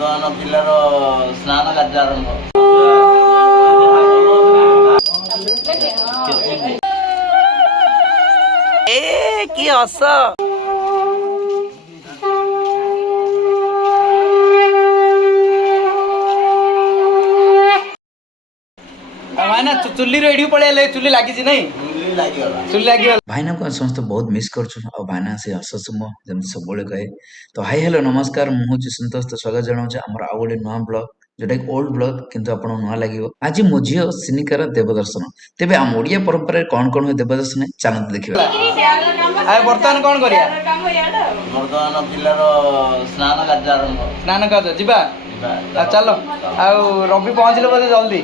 ବର୍ତ୍ତମାନ ପିଲାର ସ୍ନାନ କାର୍ଯ୍ୟ ଆରମ୍ଭ। କି ହସ भाईना चुली रेडी पड़े चुली लगी नहीं चुली लगी भाईना को समस्त बहुत मिस कर भाईना से हस सुम जमी सब कहे तो हाई हेलो नमस्कार मुझे संतोष स्वागत जनाऊे आम आउ गोटे नुआ ब्लॉग जोटा कि ओल्ड ब्लॉग किंतु आपन नुआ लगे आज मो झी सिनिकार देवदर्शन तेज आम ओडिया परंपरा कौन कौन हुए देवदर्शन चलते देखा बर्तमान कौन करिया ବର୍ତ୍ତମାନ ପିଲାର ସ୍ନାନ କାର୍ଯ୍ୟ ଆରମ୍ଭ। स्नान कर जीवा चलो आउ रवि पहुँचले बोधे जल्दी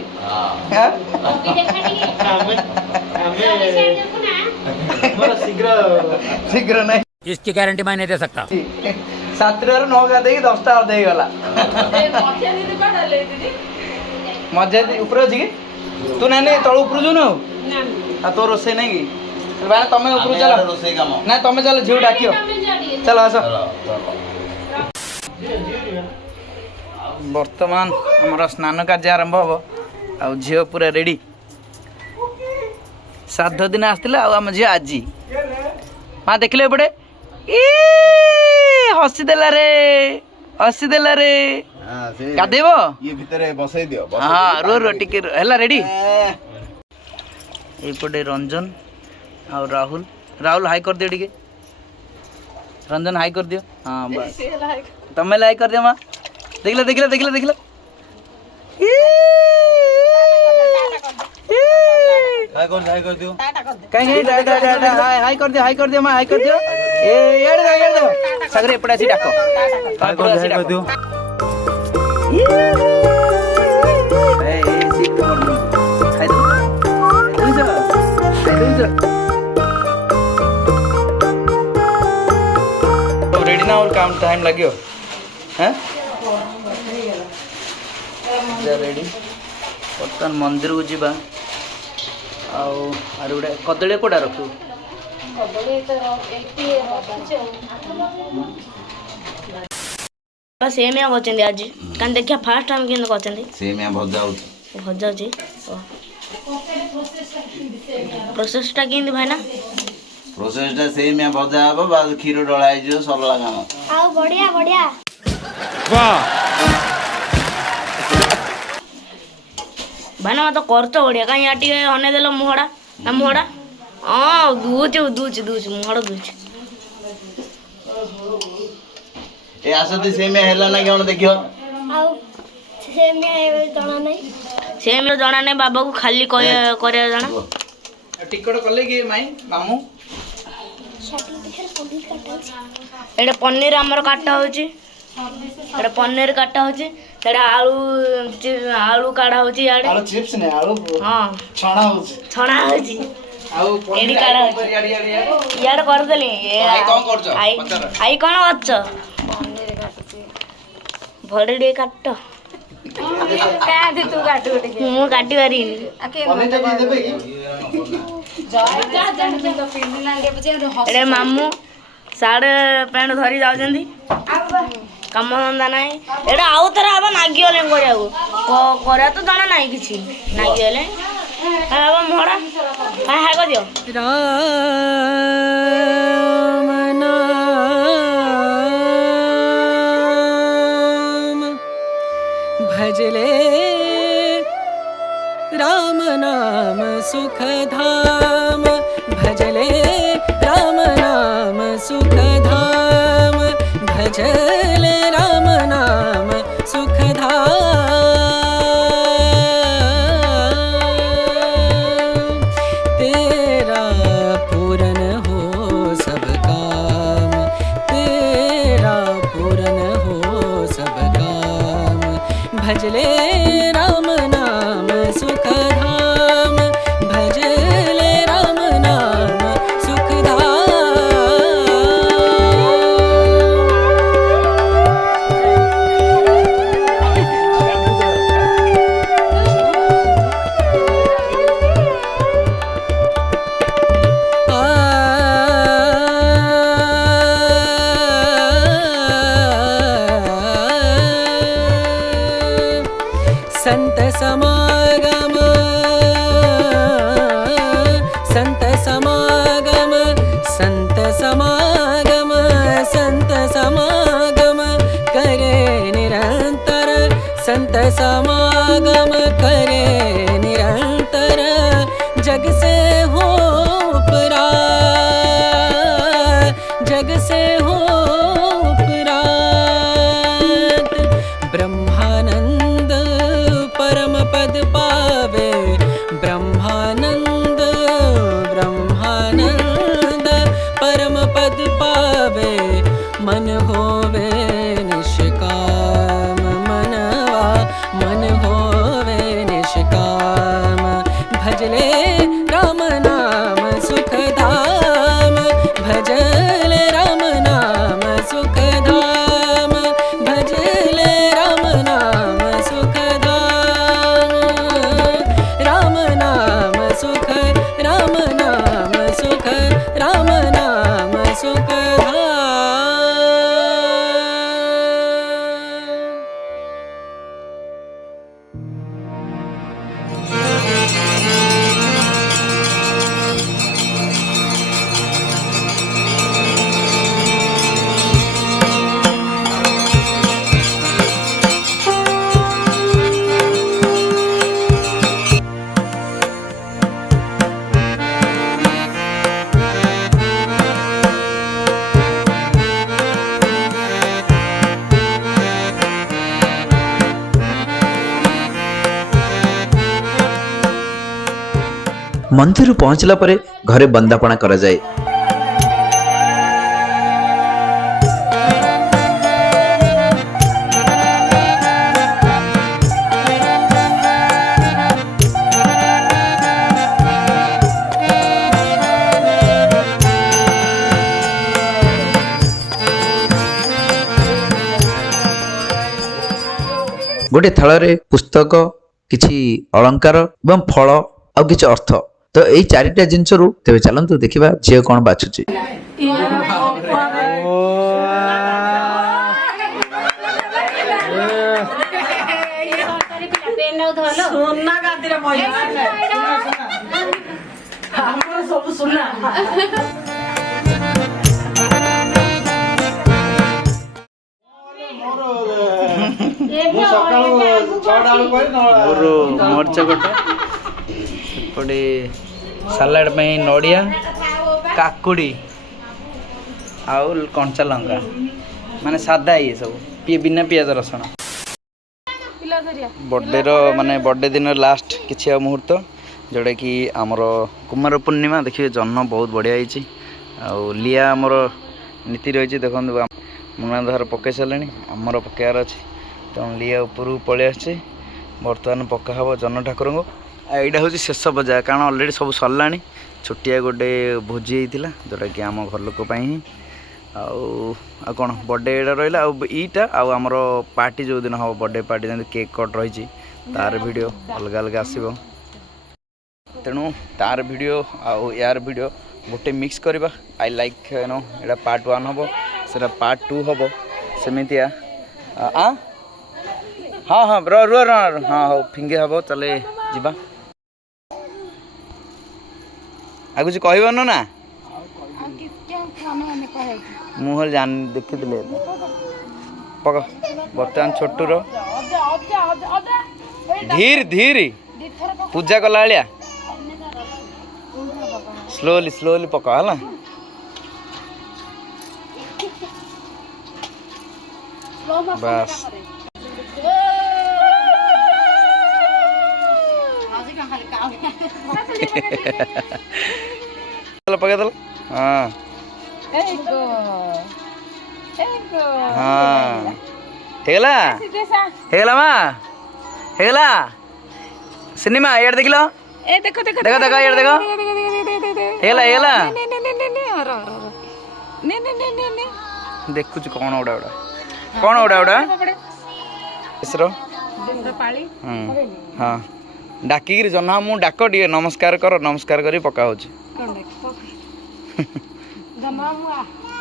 शीघ्र नहीं इसकी गारंटी मैं नहीं दे सकता। 7 ରୁ 9 गाधे 10टा अर्धे गला मजा ऊपर अच्छी कि तू ना तल ऊपर जो ना तो रोसे नहीं कि भाई तुम ऊपर चलो ରୋଷେଇ କାମ। ना तुम चलो झील डाक चलो आस बर्तमान आमर स्नान कार्य आरंभ हम आ झील पूरा रेडी 7 दिन आसला आम झील आज माँ देखले एपटे हसीदेला रे हसीदेला रे गाधेब ये भितरे बसई दियो हाँ रो रो टिके है रेडी एपटे रंजन आ राहुल राहुल हाई कर दियो टिके रंजन हाई कर दियो हाँ बस तमें हाई कर दियो माँ देखले देखले देखले देखले हाई कर दियो कहीं हाई कर दियो माँ हाई कर दियो ये दो सगरे एपटे आसी डाको हाई कर दियो रेडी ना और काम टाइम लगे हैं रेडी बर्तमान मंदिर को जीवा आर गोटे कदली कोटा रखू सेमिया करछन आज कान देखिया फास्ट टाइम किन करछन सेमिया भजा होची भजा जी प्रोसेस टा किन भाई ना प्रोसेस टा सेमिया भजा हबो बाद खीर डळाई जो सरला काम आओ बढ़िया बढ़िया वाह भाई ना तो करतो बढ़िया काई आटी हने देलो मुहडा ना मुहडा हां दूच दूच दूच मुहडा दूच ए आसती सेमिया हेला ना कोन देखियो आओ सेमिया जणा नहीं बाबा को खाली करे जाना टिकट कले कि माई मामू एटा पनीर आमर काटा होची एटा पनीर काटा होची एटा आलू काढ़ा होची याडे आलू चिप्स ने आलू हां छणा होची आउ एडी काढ़ा होची याड कर देली आई कोन करछो आई कोन करछो भड़ी डे काट का दे तू काट गोटे मु काटी पारिनी एडे मामू साड़े पैंट धरी जाउछंदी काम धंदा नाही एडा आउ तरा अब नागी गले करिया तो जाना नाही किछि नागी गले अब मोहरा हाय हाय कर दियो भजले राम नाम सुख धाम भजले राम नाम सुख धाम भजले राम नाम सुख धाम तेरा पूरन हो सब काम तेरा पूरन हो सब काम भजले राम नाम सुख धाम भजले राम नाम सुख धाम संत समागम संत समागम संत समागम संत समागम करे निरंतर संत समागम करे निरंतर जग से हो उपरात जग से हो उपरात ब्रह्मानंद परम पद पावे ब्रह्मानंद ब्रह्मानंद परम पद पावे मन होवे निष्काम मनवा मन होवे निष्काम भजले राम नाम सुख धाम भजले राम नाम सुख धाम भजले राम नाम सुख धाम राम नाम सुख राम नाम सुख राम नाम सुख धाम मंदिर पहुंचला परे घरे बंदापना करा जाए। गोटे थाल पुस्तक किछि अलंकार एवं फल आउ किछि अर्थ तो यही चारिटा जिनस तेज चलतु देखा झील कौन बाछुची। मरच गोटे पड़े सालाड में नड़िया काकुड़ी आउ कंचा लंका माने सादा ये सब बिना पियाज रसुण बर्थडे माने बर्थडे दिन लास्ट किछि मुहूर्त जोड़ा कि आमर कुमार पूर्णिमा देखिए जन्म बहुत बढ़िया होती लिया आमर नीति रही देखो मुनाधार पकई सारे आमर पकेबार अच्छे तेणु लिया उपरକୁ पलि आसे बर्तमान पका हम जन ठाकुर को यहाँ हूँ शेष बजा कारण अलरेडी सब सरला छोटिया गोटे भोजी होता जोटा कि आम घर लोक ही कौन बर्थडे यहाँ रहा आईटा आमर पार्टी जो दिन हम बर्थडे पार्टी जमी केक कट रही तार वीडियो अलग अलग आसो तेणु तार वीडियो यार वीडियो गोटे मिक्स करवा आई लाइक नो यहाँ पार्ट 1 हम से पार्ट 2 हम सेमतिया हाँ हाँ रो हाँ हो फिंगे हम चले जा आगु कह ना मुहल जान देखी पक बर्तमान छोटूर धीर धीर पूजा कला भाया स्लोली स्लोली पका है बस पका दल हाँ हाँ हेगला माँ हेगला सिनेमा यार देख लो देखो देखो देखो यार देखो हेगला हेगला देखु कौन उड़ा उड़ा कौन उड़ा उड़ा हाँ डाकिक जन्ना मु डाक टे नमस्कार कर नमस्कार करी पका हो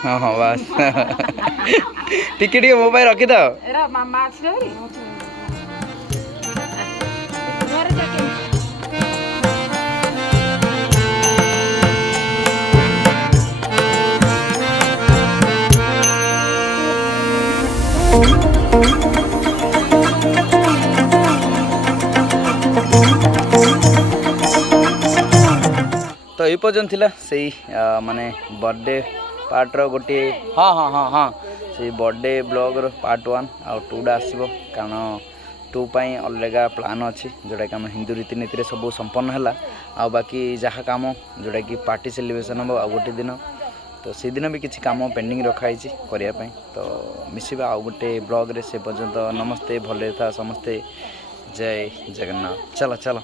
हाँ हाँ बस टिके टिके मोबाइल रखी था बाहर जाके तो ये पर्यंत थिला सेही माने बर्थडे पार्टर गोटे हाँ हाँ हाँ हाँ से बर्थडे ब्लॉगर पार्ट 1 आउ 2 आसो कारण 2 पाई अलग प्लान अच्छी जोटा कि आम हिंदू रीतिनीति सब संपन्न है आ बाकी जहाँ कम जोटा कि पार्टी सेलिब्रेशन हम आ गोटे दिन तो से दिन भी किसी कम पेंडिंग रखाई करने तो मिसिबा आ गोटे ब्लॉग रे से पर्यंत नमस्ते भले था समस्ते जय जगन्नाथ चलो चलो।